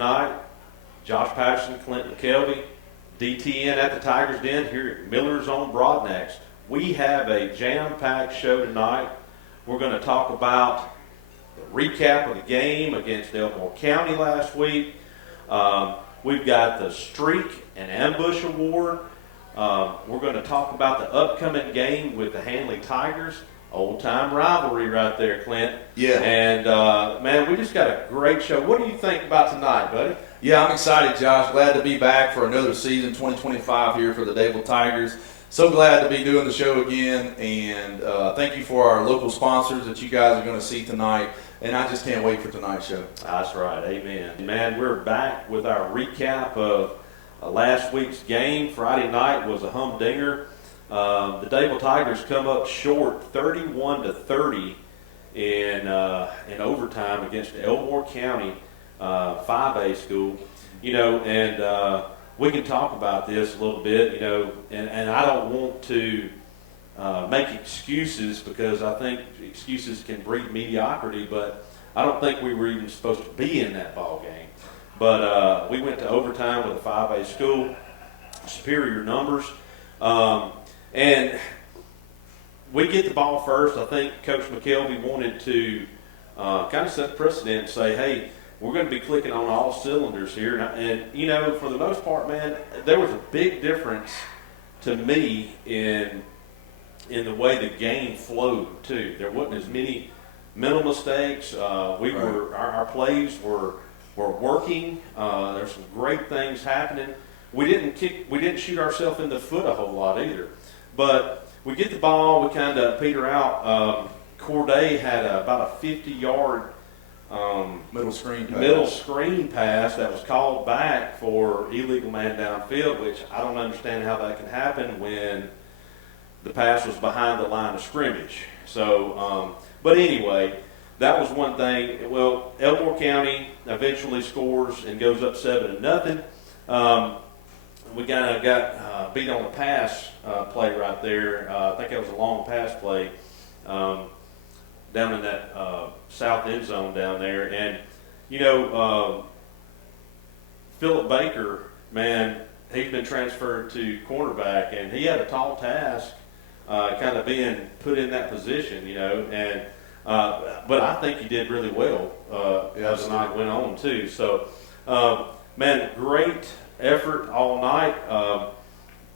tonight. Josh Patterson, Clint McKelvey, DTN at the Tigers Den here at Miller's on Broadnax. We have a jam-packed show tonight. We're going to talk about the recap of the game against Elmore County last week. We've got the Streak and Ambush Award. We're going to talk about the upcoming game with the Handley Tigers. Old-time rivalry right there, Clint. Yeah. And, man, we just got a great show. What do you think about tonight, buddy? Yeah, I'm excited, Josh. Glad to be back for another season, 2025 here for the Dadeville Tigers. So glad to be doing the show again, and thank you for our local sponsors that you guys are going to see tonight, and I just can't wait for tonight's show. That's right. Amen. Man, we're back with our recap of last week's game. Friday night was a humdinger. The Dadeville Tigers come up short 31-30 in overtime against Elmore County 5A school. You know, and we can talk about this a little bit, you know, and I don't want to make excuses because I think excuses can breed mediocrity, but I don't think we were even supposed to be in that ball game. But we went to overtime with a 5A school, superior numbers. And we get the ball first. I think Coach McKelvey wanted to kind of set precedent and say, hey, we're going to be clicking on all cylinders here. And, you know, for the most part, man, there was a big difference to me in the way the game flowed, too. There wasn't as many mental mistakes. Our plays were working. There's some great things happening. We didn't shoot ourselves in the foot a whole lot either. But we get the ball, we kind of peter out. Corde had about a 50-yard middle screen pass that was called back for illegal man downfield, which I don't understand how that can happen when the pass was behind the line of scrimmage. So, but anyway, that was one thing. Well, Elmore County eventually scores and goes up 7-0. We kind of got beat on the pass play right there. I think it was a long pass play down in that south end zone down there. And, you know, Philip Baker, man, he's been transferred to cornerback, and he had a tall task kind of being put in that position, you know. And but I think he did really well as the night went on, too. So, man, great effort all night.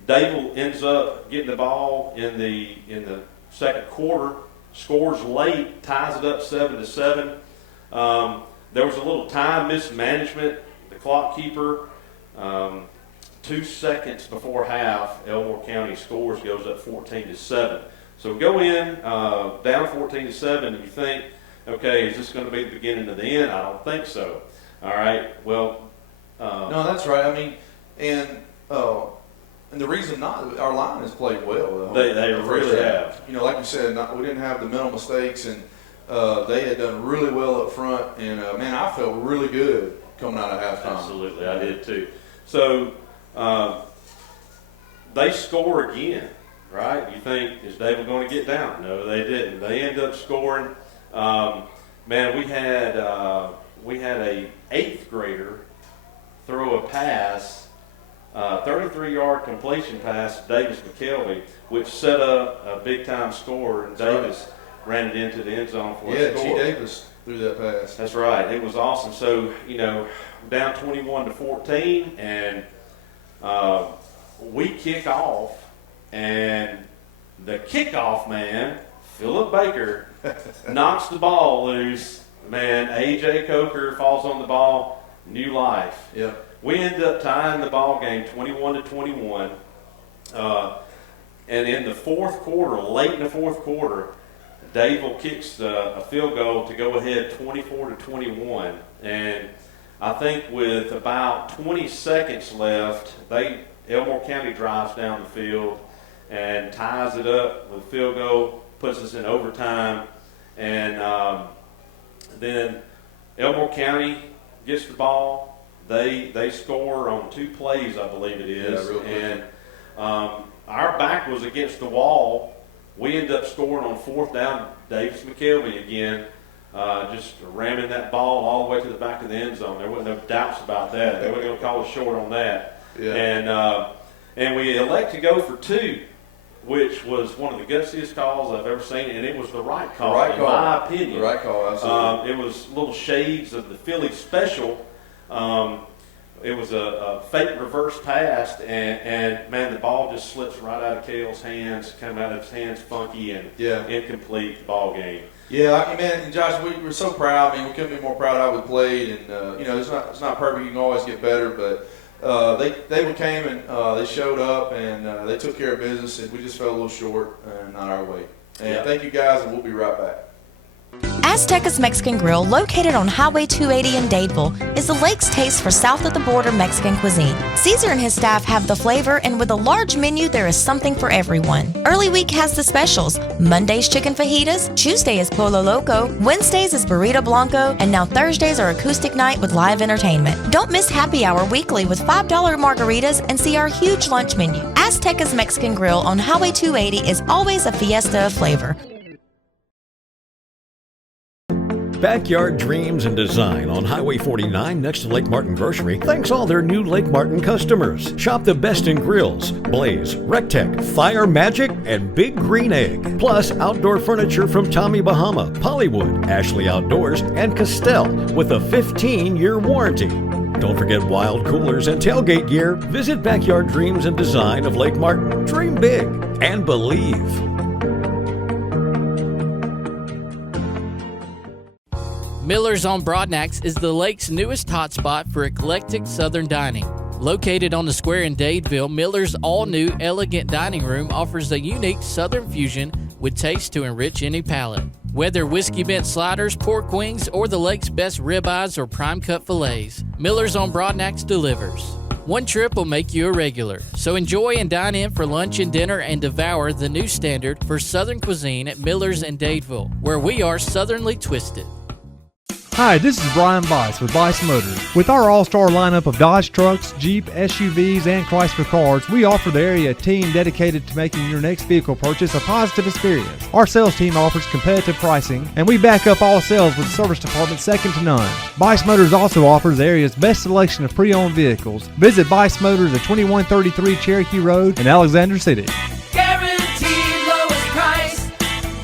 Dadeville ends up getting the ball in the second quarter, scores late, ties it up 7-7. There was a little time mismanagement. The clock keeper, 2 seconds before half, Elmore County scores, goes up 14-7. So we go in down 14-7, and you think, okay, is this going to be the beginning of the end? I don't think so. All right, well. No, that's right. I mean, and the reason not, our line has played well. They really have. You know, like you said, we didn't have the mental mistakes, and they had done really well up front. And man, I felt really good coming out of halftime. Absolutely, I did too. So they score again, right? You think, is Dadeville going to get down? No, they didn't. They end up scoring. Man, we had a 8th grader throw a pass, 33-yard completion pass to Davis McKelvey, which set up a big-time score, and Davis ran it into the end zone for a score. Yeah, G. Davis threw that pass. That's right. It was awesome. So, you know, down 21-14, and we kick off, and the kickoff man, Philip Baker, knocks the ball loose. Man, A.J. Coker falls on the ball. New life. Yeah. We end up tying the ball game 21-21. And in the fourth quarter, late in the fourth quarter, Dadeville kicks a field goal to go ahead 24-21. And I think with about 20 seconds left, Elmore County drives down the field and ties it up with a field goal, puts us in overtime. And then Elmore County gets the ball. They score on 2 plays, I believe it is. Yeah, and our back was against the wall. We end up scoring on 4th down. Davis McKelvey again just ramming that ball all the way to the back of the end zone. There wasn't no doubts about that. They weren't going to call us short on that. Yeah. And we elect to go for 2, which was one of the gutsiest calls I've ever seen, and it was the right call, in my opinion. The right call, absolutely. It was little shades of the Philly special. It was a fake reverse pass, and man, the ball just slips right out of Cale's hands, come out of his hands funky and incomplete ball game. Yeah, man, and Josh, we were so proud. I mean, we couldn't be more proud of how we played, and it's not perfect. You can always get better, but they came and they showed up and they took care of business, and we just fell a little short and not our way. And thank you guys, and we'll be right back. Azteca's Mexican Grill, located on Highway 280 in Dadeville, is the lake's taste for south-of-the-border Mexican cuisine. Caesar and his staff have the flavor, and with a large menu, there is something for everyone. Early week has the specials. Mondays, chicken fajitas. Tuesday is Polo Loco. Wednesdays is Burrito Blanco. And now Thursdays are acoustic night with live entertainment. Don't miss happy hour weekly with $5 margaritas and see our huge lunch menu. Azteca's Mexican Grill on Highway 280 is always a fiesta of flavor. Backyard Dreams and Design on Highway 49 next to Lake Martin Grocery thanks all their new Lake Martin customers. Shop the best in grills, Blaze, Rectech, Fire Magic, and Big Green Egg. Plus outdoor furniture from Tommy Bahama, Pollywood, Ashley Outdoors, and Castell with a 15-year warranty. Don't forget wild coolers and tailgate gear. Visit Backyard Dreams and Design of Lake Martin. Dream big and believe. Miller's on Broadnax is the lake's newest hotspot for eclectic southern dining. Located on the square in Dadeville, Miller's all-new elegant dining room offers a unique southern fusion with taste to enrich any palate. Whether whiskey bent sliders, pork wings, or the lake's best ribeyes or prime cut fillets, Miller's on Broadnax delivers. One trip will make you a regular, so enjoy and dine in for lunch and dinner and devour the new standard for southern cuisine at Miller's in Dadeville, where we are southernly twisted. Hi, this is Brian Bice with Bice Motors. With our all-star lineup of Dodge trucks, Jeep, SUVs, and Chrysler cars, we offer the area team dedicated to making your next vehicle purchase a positive experience. Our sales team offers competitive pricing, and we back up all sales with a service department second to none. Bice Motors also offers the area's best selection of pre-owned vehicles. Visit Bice Motors at 2133 Cherokee Road in Alexander City. Guaranteed lowest price.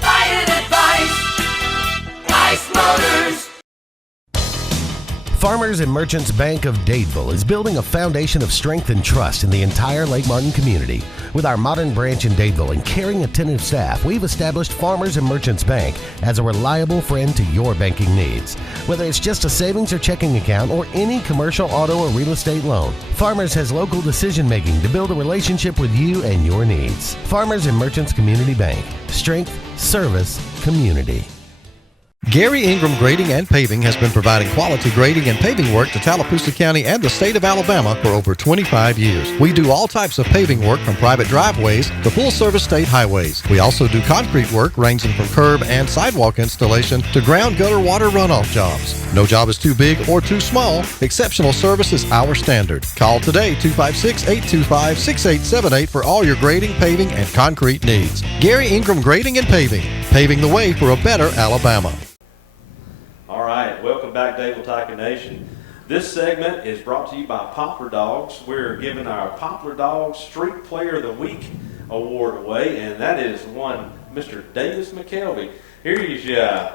Buy it at Bice Motors. Farmers and Merchants Bank of Dadeville is building a foundation of strength and trust in the entire Lake Martin community. With our modern branch in Dadeville and caring, attentive staff, we've established Farmers and Merchants Bank as a reliable friend to your banking needs. Whether it's just a savings or checking account or any commercial, auto, or real estate loan, Farmers has local decision making to build a relationship with you and your needs. Farmers and Merchants Community Bank. Strength, service, community. Gary Ingram Grading and Paving has been providing quality grading and paving work to Tallapoosa County and the state of Alabama for over 25 years. We do all types of paving work from private driveways to full-service state highways. We also do concrete work ranging from curb and sidewalk installation to ground gutter water runoff jobs. No job is too big or too small. Exceptional service is our standard. Call today 256-825-6878 for all your grading, paving, and concrete needs. Gary Ingram Grading and Paving, paving the way for a better Alabama. All right, welcome back, Dadeville Tiger Nation. This segment is brought to you by Poplar Dogs. We're giving our Poplar Dogs Street Player of the Week award away, and that is one Mr. Davis McKelvey. Here is your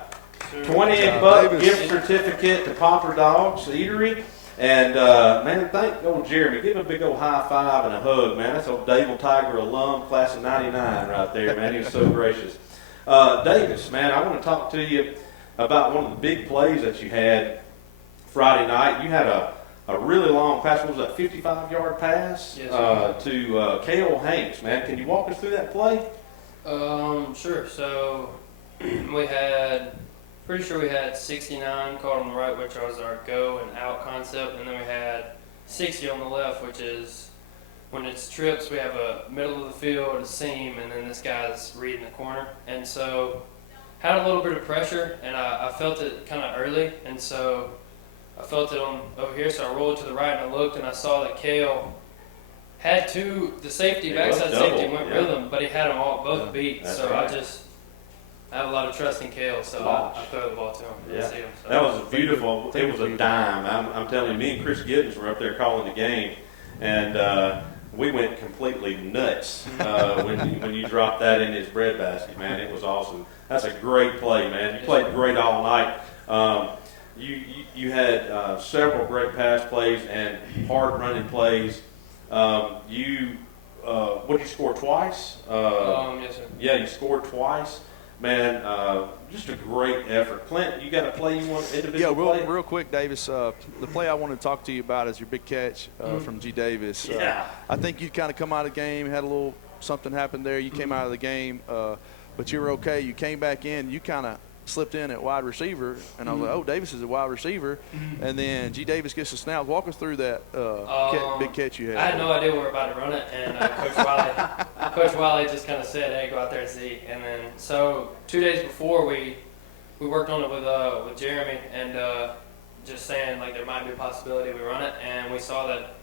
$20 gift certificate to Poplar Dogs Eatery. And, man, thank old Jeremy. Give him a big old high five and a hug, man. That's old Dadeville Tiger alum, class of 99 right there, man. He was so gracious. Davis, man, I want to talk to you about one of the big plays that you had Friday night. You had a really long pass. What was that, 55-yard pass? Yes, to Cale Hanks, man. Can you walk us through that play? Sure. So pretty sure we had 69 caught on the right, which was our go and out concept, and then we had 60 on the left, which is when it's trips, we have a middle of the field, a seam, and then this guy's reading the corner. And so had a little bit of pressure, and I felt it kind of early, and so I felt it on over here, so I rolled to the right, and I looked, and I saw that Cale had the safety, backside safety went with him, but he had them both beat. That's so right. I have a lot of trust in Kale, so I throw the ball to him. Yeah, See him, so. that was beautiful. It was a dime. I'm telling you, me and Chris Gibbons were up there calling the game, and we went completely nuts when you dropped that in his breadbasket, man. It was awesome. That's a great play, man. You played great all night. You had several great pass plays and hard running plays. What did you score twice? Yes, sir. Yeah, you scored twice. Man, just a great effort. Clint, you got a play you want individual play? Real quick, Davis. The play I want to talk to you about is your big catch from G. Davis. I think you kind of come out of the game, had a little something happen there. You came out of the game, but you were okay. You came back in. You kind of slipped in at wide receiver, and I was like, oh, Davis is a wide receiver. And then G. Davis gets the snap. Walk us through that big catch you had. I had no idea we were about to run it, and Coach Wiley just kind of said, hey, go out there and see. And then, so 2 days before, we worked on it with Jeremy, and just saying, like, there might be a possibility we run it. And we saw that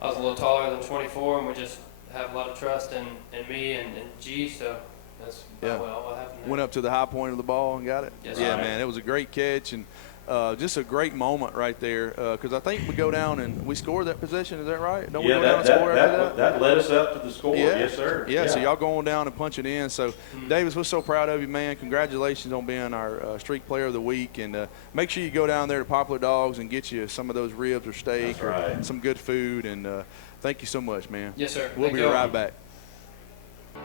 I was a little taller than 24, and we just have a lot of trust in me and G, so that's what happened there. Went up to the high point of the ball and got it? Yes, yeah, man, it was a great catch, and just a great moment right there, because I think we go down and we scored that possession. Is that right? Don't we go down and score after that? That led us up to the score. Yes, sir. Yeah, so y'all going down and punch it in. So, Davis, we're so proud of you, man. Congratulations on being our Streak Player of the Week, and make sure you go down there to Popular Dogs and get you some of those ribs or steak or some good food, and thank you so much, man. Yes, sir. We'll be right back.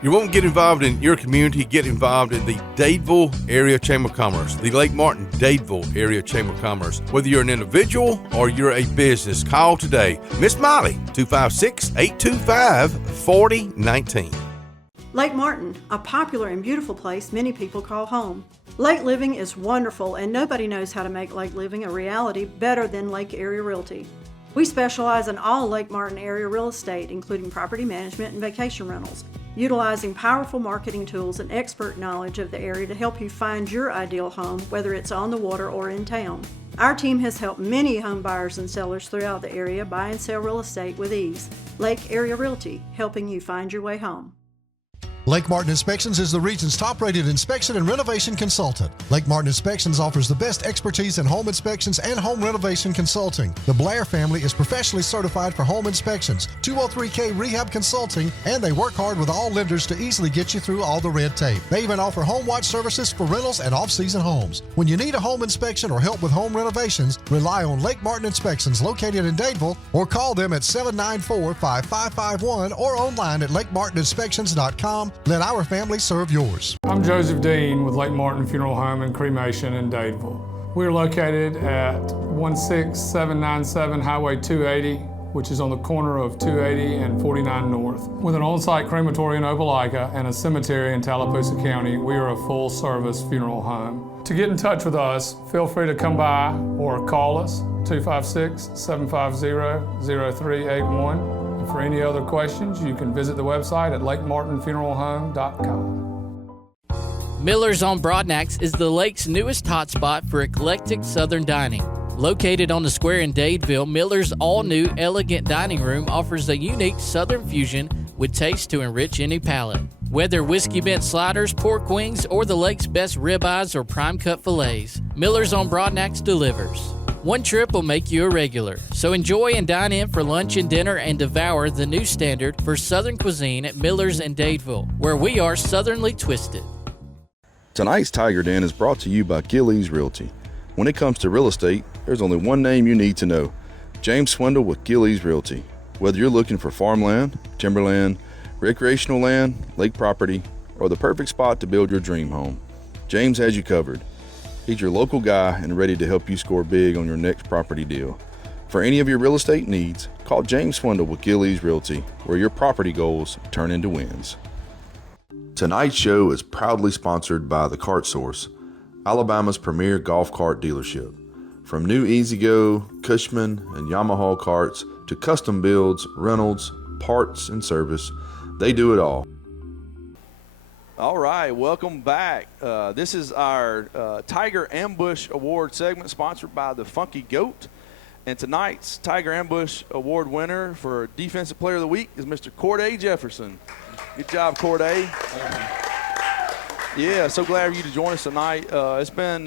You won't get involved in your community, get involved in the Dadeville Area Chamber of Commerce, the Lake Martin Dadeville Area Chamber of Commerce. Whether you're an individual or you're a business, call today. Miss Molly, 256-825-4019. Lake Martin, a popular and beautiful place many people call home. Lake living is wonderful, and nobody knows how to make lake living a reality better than Lake Area Realty. We specialize in all Lake Martin area real estate, including property management and vacation rentals, utilizing powerful marketing tools and expert knowledge of the area to help you find your ideal home, whether it's on the water or in town. Our team has helped many home buyers and sellers throughout the area buy and sell real estate with ease. Lake Area Realty, helping you find your way home. Lake Martin Inspections is the region's top-rated inspection and renovation consultant. Lake Martin Inspections offers the best expertise in home inspections and home renovation consulting. The Blair family is professionally certified for home inspections, 203K rehab consulting, and they work hard with all lenders to easily get you through all the red tape. They even offer home watch services for rentals and off-season homes. When you need a home inspection or help with home renovations, rely on Lake Martin Inspections located in Dadeville, or call them at 794-5551 or online at lakemartininspections.com. Let our family serve yours. I'm Joseph Dean with Lake Martin Funeral Home and Cremation in Dadeville. We're located at 16797 Highway 280, which is on the corner of 280 and 49 North. With an on-site crematory in Opelika and a cemetery in Tallapoosa County, we are a full-service funeral home. To get in touch with us, feel free to come by or call us, 256-750-0381. And for any other questions, you can visit the website at lakemartinfuneralhome.com. Miller's on Broadnax is the lake's newest hotspot for eclectic Southern dining. Located on the square in Dadeville, Miller's all-new elegant dining room offers a unique Southern fusion with taste to enrich any palate. Whether whiskey bent sliders, pork wings, or the lake's best ribeyes or prime cut fillets, Miller's on Broadnax delivers. One trip will make you a regular, so enjoy and dine in for lunch and dinner and devour the new standard for Southern cuisine at Miller's in Dadeville, where we are Southernly twisted. Tonight's Tiger Den is brought to you by Gilley's Realty. When it comes to real estate, there's only one name you need to know: James Swindle with Gilley's Realty. Whether you're looking for farmland, timberland, recreational land, lake property, or the perfect spot to build your dream home, James has you covered. He's your local guy and ready to help you score big on your next property deal. For any of your real estate needs, call James Swindle with Gilley's Realty, where your property goals turn into wins. Tonight's show is proudly sponsored by The Cart Source, Alabama's premier golf cart dealership. From new E-Z-Go, Cushman, and Yamaha carts to custom builds, rentals, parts, and service, they do it all. All right, welcome back. This is our Tiger Ambush Award segment sponsored by the Funky Goat. And tonight's Tiger Ambush Award winner for Defensive Player of the Week is Mr. Corde Jefferson. Good job, Corde. Yeah, so glad for you to join us tonight. It's been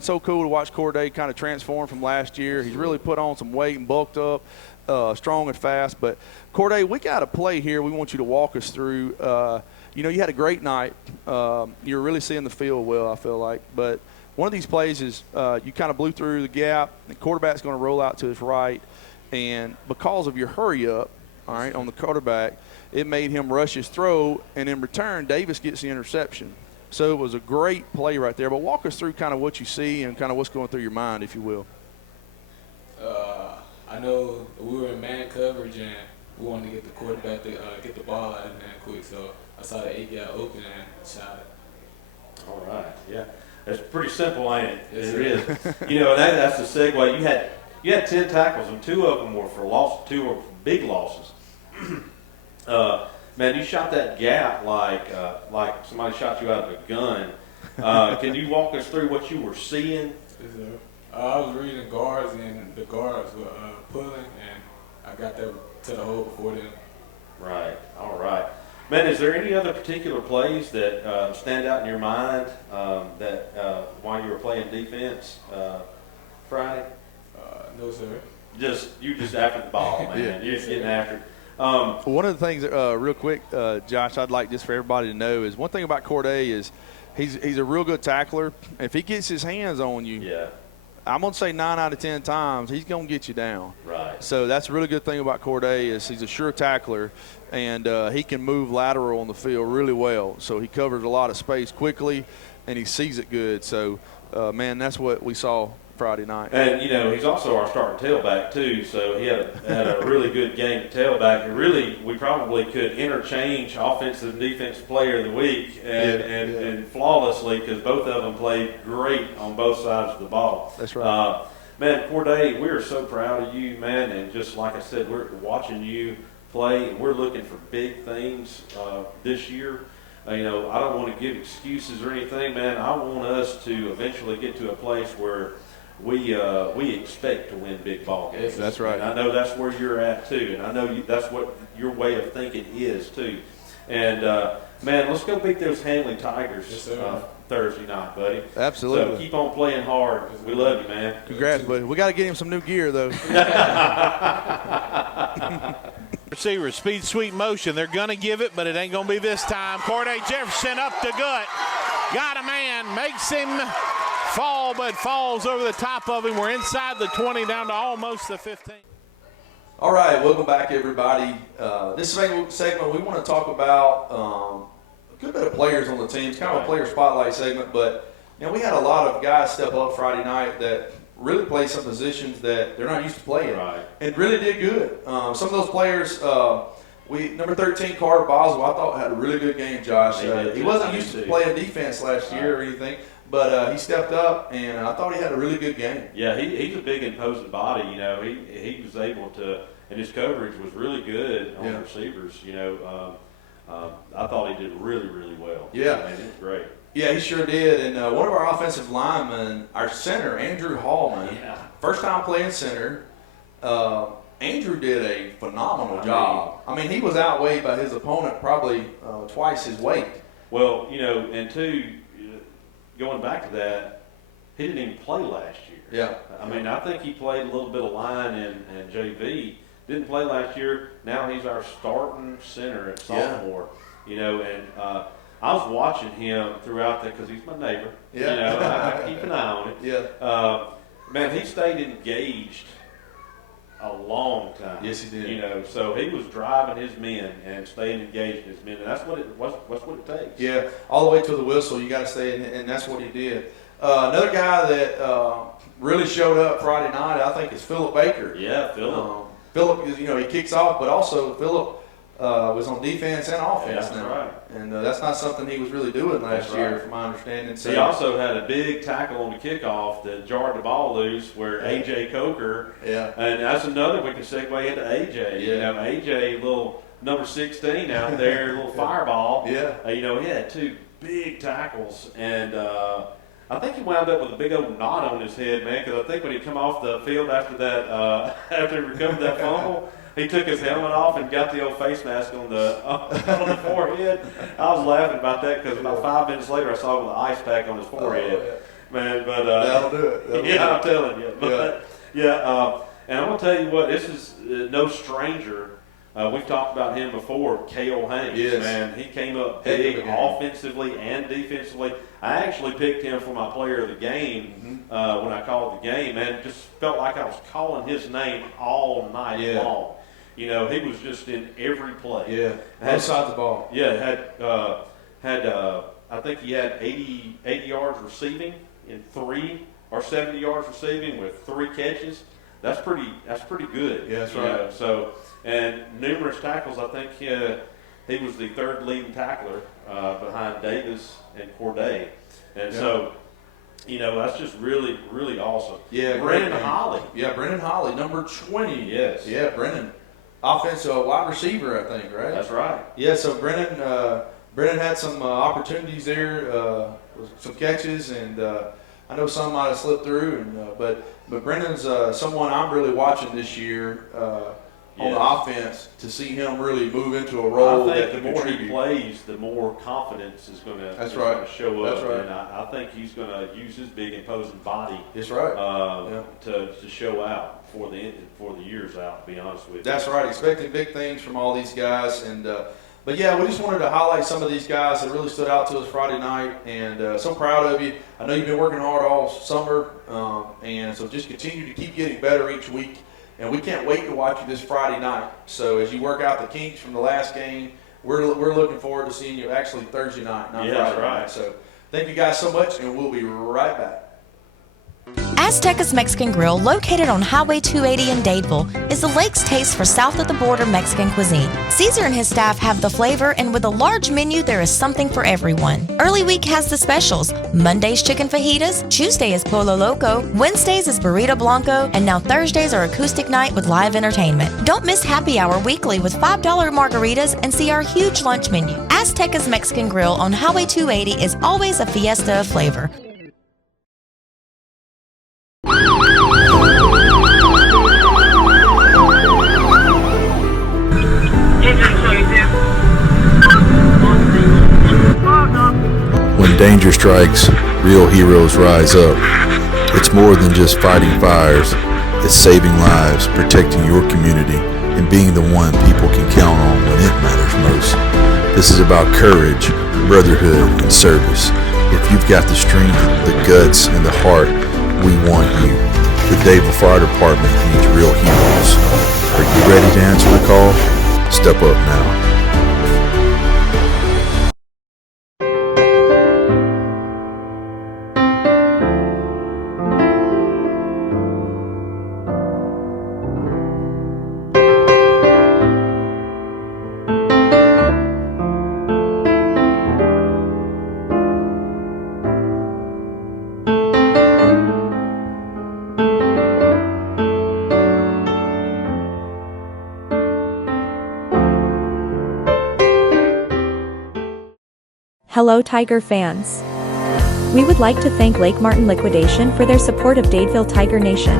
so cool to watch Corde kind of transform from last year. He's really put on some weight and bulked up, strong and fast. But Corde, we got a play here. We want you to walk us through. You had a great night. You're really seeing the field well, I feel like. But one of these plays is you kind of blew through the gap. The quarterback's going to roll out to his right, and because of your hurry up, all right, on the quarterback, it made him rush his throw, and in return, Davis gets the interception. So it was a great play right there. But walk us through kind of what you see and kind of what's going through your mind, if you will. I know we were in man coverage, and we wanted to get the quarterback to get the ball out of his hand quick. So I saw the 8 guy open and shot it. All right, yeah. It's pretty simple, ain't it? Yes, it is. That's the segue. You had 10 tackles, and 2 of them were for loss. 2 were big losses. Man, you shot that gap like somebody shot you out of a gun. Can you walk us through what you were seeing? Yes, sir. I was reading guards, and the guards were pulling, and I got there to the hole before them. Right. All right. Man, is there any other particular plays that stand out in your mind that while you were playing defense Friday? No, sir. You just after the ball, man. Yeah. You're just getting after it. One of the things, real quick, Josh, I'd like just for everybody to know is one thing about Corde is he's a real good tackler. If he gets his hands on you, I'm going to say 9 out of 10 times, he's going to get you down. Right. So that's a really good thing about Corde is he's a sure tackler, and he can move lateral on the field really well. So he covers a lot of space quickly, and he sees it good. So, man, that's what we saw Friday night. And, he's also our starting tailback, too, so he had a really good game at tailback. And really, we probably could interchange offensive and defensive player of the week and flawlessly because both of them played great on both sides of the ball. That's right. Man, Corde, we are so proud of you, man, and just like I said, we're watching you play, and we're looking for big things this year. I don't want to give excuses or anything, man. I want us to eventually get to a place where we expect to win big ball games. That's right. And I know that's where you're at too, and I know that's what your way of thinking is too. And man, let's go beat those Handley Tigers Thursday night, buddy. Absolutely. So keep on playing hard. We love you, man. Congrats, buddy. We got to get him some new gear though. Receiver, speed, sweet motion. They're going to give it, but it ain't going to be this time. Corde Jefferson up the gut. Got a man. Makes him fall, but falls over the top of him. We're inside the 20 down to almost the 15. All right, welcome back, everybody. This segment, we want to talk about a good bit of players on the team. It's kind of a player spotlight segment, but we had a lot of guys step up Friday night that really played some positions that they're not used to playing, and really did good. Some of those players, number 13, Corde Boswell, I thought had a really good game, Josh. He wasn't used to playing defense last year or anything, but he stepped up, and I thought he had a really good game. Yeah, he's a big imposing body. He was able to, and his coverage was really good on the receivers. I thought he did really, really well. Yeah, man, he was great. Yeah, he sure did. And one of our offensive linemen, our center, Andrew Hallman, first time playing center. Andrew did a phenomenal job. I mean, he was outweighed by his opponent probably twice his weight. Well, and two, going back to that, he didn't even play last year. Yeah. I mean, I think he played a little bit of line and JV. Didn't play last year. Now he's our starting center at sophomore. And I was watching him throughout that because he's my neighbor. I keep an eye on it. Yeah. Man, he stayed engaged a long time. Yes, he did. So he was driving his men and staying engaged with his men, and that's what it takes. Yeah, all the way to the whistle, you got to stay, and that's what he did. Another guy that really showed up Friday night, I think, is Philip Baker. Yeah, Philip. Philip, he kicks off, but also Philip was on defense and offense that's now. Right. And that's not something he was really doing last year, from my understanding. So he also had a big tackle on the kickoff that jarred the ball loose where A.J. Coker, and that's another we can segue into A.J. A.J., little number 16 out there, little fireball. He had 2 big tackles, and I think he wound up with a big old knot on his head, man, because I think when he come off the field after that, after he recovered that fumble, he took his helmet off and got the old face mask on the forehead. I was laughing about that because about 5 minutes later I saw him with an ice pack on his forehead. Man, but that'll do it. I'm telling you. But, and I'm gonna tell you what, this is no stranger. We've talked about him before, Cale Haynes. Yes. Man, he came up big offensively and defensively. I actually picked him for my player of the game when I called the game. Man, it just felt like I was calling his name all night long. You know, he was just in every play. Yeah, both sides of the ball. Yeah, I think he had 80 yards receiving in 3 or 70 yards receiving with 3 catches. That's pretty good. Yeah, that's right. So, and numerous tackles. I think he was the 3rd leading tackler behind Davis and Corde. And so, you know, that's just really, really awesome. Yeah, Brennan Holly. Yeah, Brennan Holly, number 20. Yes. Yeah, Brennan. Offensive wide receiver, I think, right? That's right. Yeah, so Brennan had some opportunities there, some catches, and I know some might have slipped through, but Brennan's someone I'm really watching this year on the offense to see him really move into a role. I think the more he plays, the more confidence is going to show up. That's right. And I think he's going to use his big imposing body. That's right. To show out for the years out. To be honest with you. That's right. Expecting big things from all these guys, and but yeah, we just wanted to highlight some of these guys that really stood out to us Friday night, and so proud of you. I know you've been working hard all summer, and so just continue to keep getting better each week. And we can't wait to watch you this Friday night. So as you work out the kinks from the last game, we're looking forward to seeing you actually Thursday night, not Friday night. So thank you guys so much, and we'll be right back. Azteca's Mexican Grill, located on Highway 280 in Dadeville, is the lake's taste for south of the border Mexican cuisine. Caesar and his staff have the flavor, and with a large menu, there is something for everyone. Early week has the specials. Mondays chicken fajitas, Tuesday is Polo Loco, Wednesdays is Burrito Blanco, and now Thursdays are acoustic night with live entertainment. Don't miss happy hour weekly with $5 margaritas and see our huge lunch menu. Azteca's Mexican Grill on Highway 280 is always a fiesta of flavor. When danger strikes, real heroes rise up. It's more than just fighting fires. It's saving lives, protecting your community, and being the one people can count on when it matters most. This is about courage, brotherhood, and service. If you've got the strength, the guts, and the heart, we want you. The Dadeville Fire Department needs real heroes. Are you ready to answer the call? Step up now. Hello Tiger fans. We would like to thank Lake Martin Liquidation for their support of Dadeville Tiger Nation.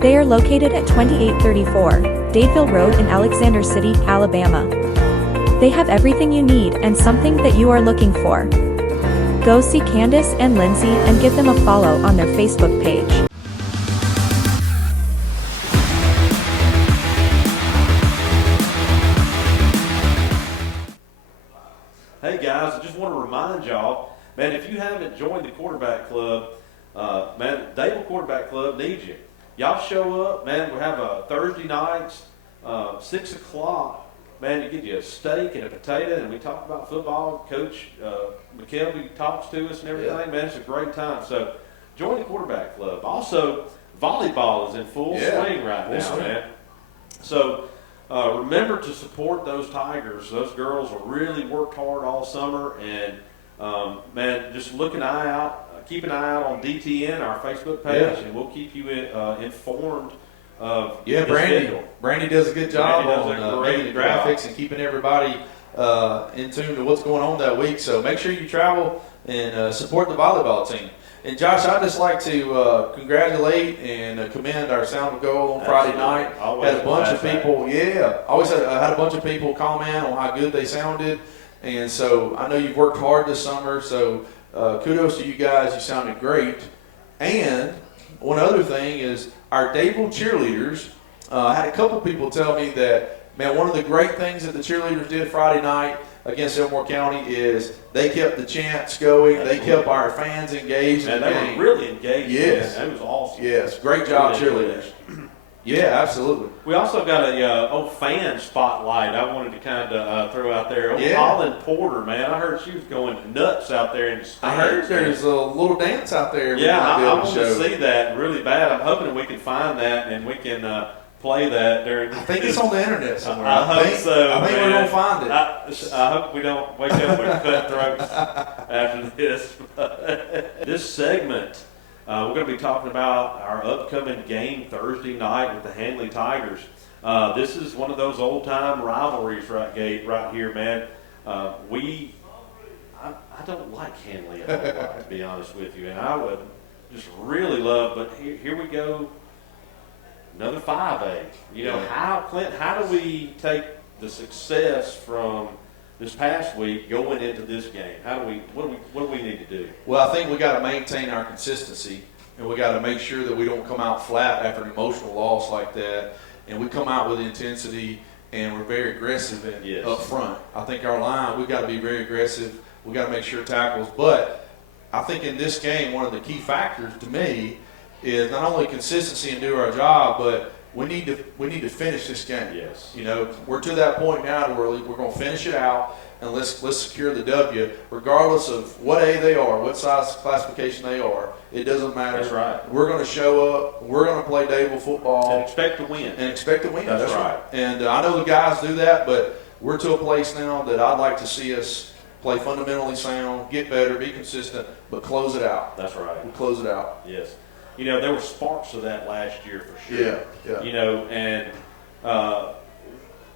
They are located at 2834 Dadeville Road in Alexander City, Alabama. They have everything you need and something that you are looking for. Go see Candace and Lindsay and give them a follow on their Facebook page. Hey guys, I just want to remind y'all, man, if you haven't joined the quarterback club, man, Dadeville Quarterback Club needs you. Y'all show up, man. We have Thursday nights, 6 o'clock. Man, you get you a steak and a potato, and we talk about football. Coach McKelvey talks to us and everything. Yeah. Man, it's a great time. So join the quarterback club. Also, volleyball is in full swing right now, man. So remember to support those Tigers. Those girls have really worked hard all summer, and man, just keep an eye out on DTN, our Facebook page, and we'll keep you informed of Brandy does a good job on making the graphics and keeping everybody in tune to what's going on that week. So make sure you travel and support the volleyball team. And Josh, I'd just like to congratulate and commend our Sound of Goal on Friday night. Always had a bunch of that. people, always had a bunch of people comment on how good they sounded. And so I know you've worked hard this summer, so kudos to you guys. You sounded great. And one other thing is our Dadeville cheerleaders. I had a couple people tell me that, man, one of the great things that the cheerleaders did Friday night against Elmore County is they kept the chants going. They kept our fans engaged in the game. They were really engaged. Yes. Man. That was awesome. Yes. Great job, cheerleaders. Yeah, absolutely. We also got a old fan spotlight I wanted to kind of throw out there. Old Yeah. Holland Porter, man. I heard she was going nuts out there in the stands. I heard there's a little dance out there. Yeah, I want to see that really bad. I'm hoping we can find that and we can play that during. I think it's on the internet somewhere. I hope so. I think man. we're gonna find it. I hope we don't wake up with cutthroats after this. This segment, we're going to be talking about our upcoming game Thursday night with the Handley Tigers. This is one of those old-time rivalries right here, man. I don't like Handley a whole lot, to be honest with you, and I would just really love. But here we go. Another 5A. You know, Clint, how do we take the success from this past week going into this game? What do we need to do? Well, I think we got to maintain our consistency, and we got to make sure that we don't come out flat after an emotional loss like that, and we come out with intensity, and we're very aggressive up front. I think our line, we've got to be very aggressive. We got to make sure tackles, but I think in this game, one of the key factors to me is not only consistency and do our job, but we need to finish this game. Yes. You know, we're to that point now where we're going to finish it out, and let's secure the W, regardless of what A they are, what size classification they are. It doesn't matter. That's right. We're going to show up. We're going to play Dadeville football And expect to win. That's right. And I know the guys do that, but we're to a place now that I'd like to see us play fundamentally sound, get better, be consistent, but close it out. That's right. We'll close it out. Yes. You know, there were sparks of that last year for sure. Yeah. You know, and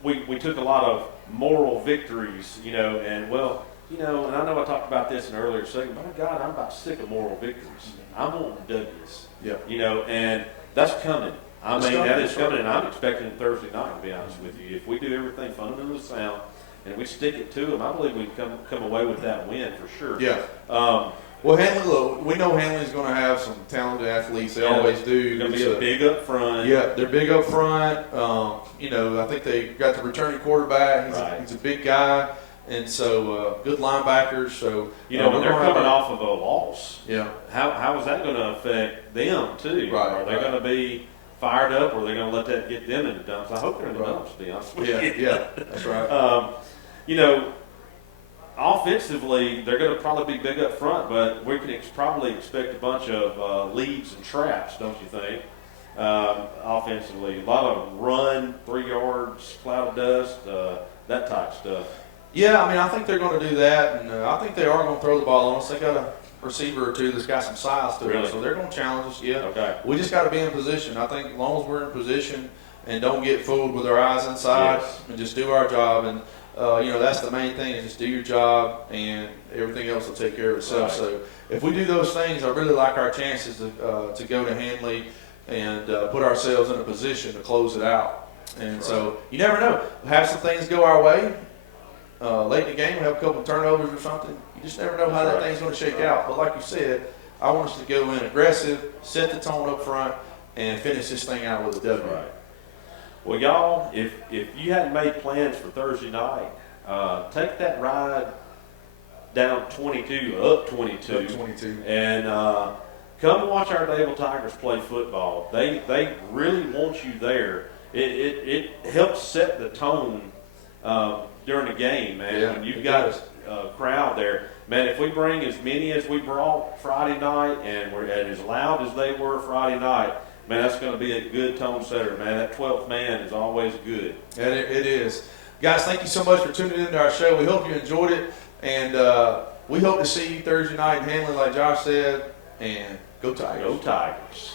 we took a lot of moral victories, you know, and and I know I talked about this in an earlier segment, but God, I'm about sick of moral victories. I'm wanting W's. Yeah. You know, and that's coming. That is coming, and I'm expecting Thursday night, to be honest with you. If we do everything fundamentally sound and we stick it to them, I believe we can come away with that win for sure. Yeah. Well, Handley, look, we know Handley's going to have some talented athletes. They always do. They're going to be big up front. Yeah, they're big up front. You know, I think they got the returning quarterback. He's a big guy, and so good linebackers. So when they're coming off of a loss, yeah, how is that going to affect them too? Right. Are they going to be fired up, or are they going to let that get them in the dumps? I hope they're in the dumps, to be honest with you. Yeah, that's right. You know, offensively, they're going to probably be big up front, but we can probably expect a bunch of leads and traps, don't you think? Offensively, a lot of run, 3 yards, cloud of dust, that type of stuff. Yeah, I mean, I think they're going to do that, and I think they are going to throw the ball on us. They got a receiver or two that's got some size to it, so they're going to challenge us. Yeah. Okay. We just got to be in position. I think as long as we're in position and don't get fooled with our eyes inside and just do our job, and that's the main thing, is just do your job, and everything else will take care of itself. Right. So if we do those things, I really like our chances to go to Handley and put ourselves in a position to close it out. And so you never know. We'll have some things go our way. Late in the game, we'll have a couple of turnovers or something. You just never know how that thing's going to shake out. But like you said, I want us to go in aggressive, set the tone up front, and finish this thing out with a W. Right. Well, y'all, if you hadn't made plans for Thursday night, take that ride down 22, up 22. Up 22. And come watch our Dadeville Tigers play football. They really want you there. It helps set the tone during the game, man. Yeah, when you've got a crowd there. Man, if we bring as many as we brought Friday night and we're as loud as they were Friday night, man, that's going to be a good tone setter, man. That 12th man is always good. And it is. Guys, thank you so much for tuning into our show. We hope you enjoyed it. And we hope to see you Thursday night in Handley, like Josh said. And go Tigers. Go Tigers.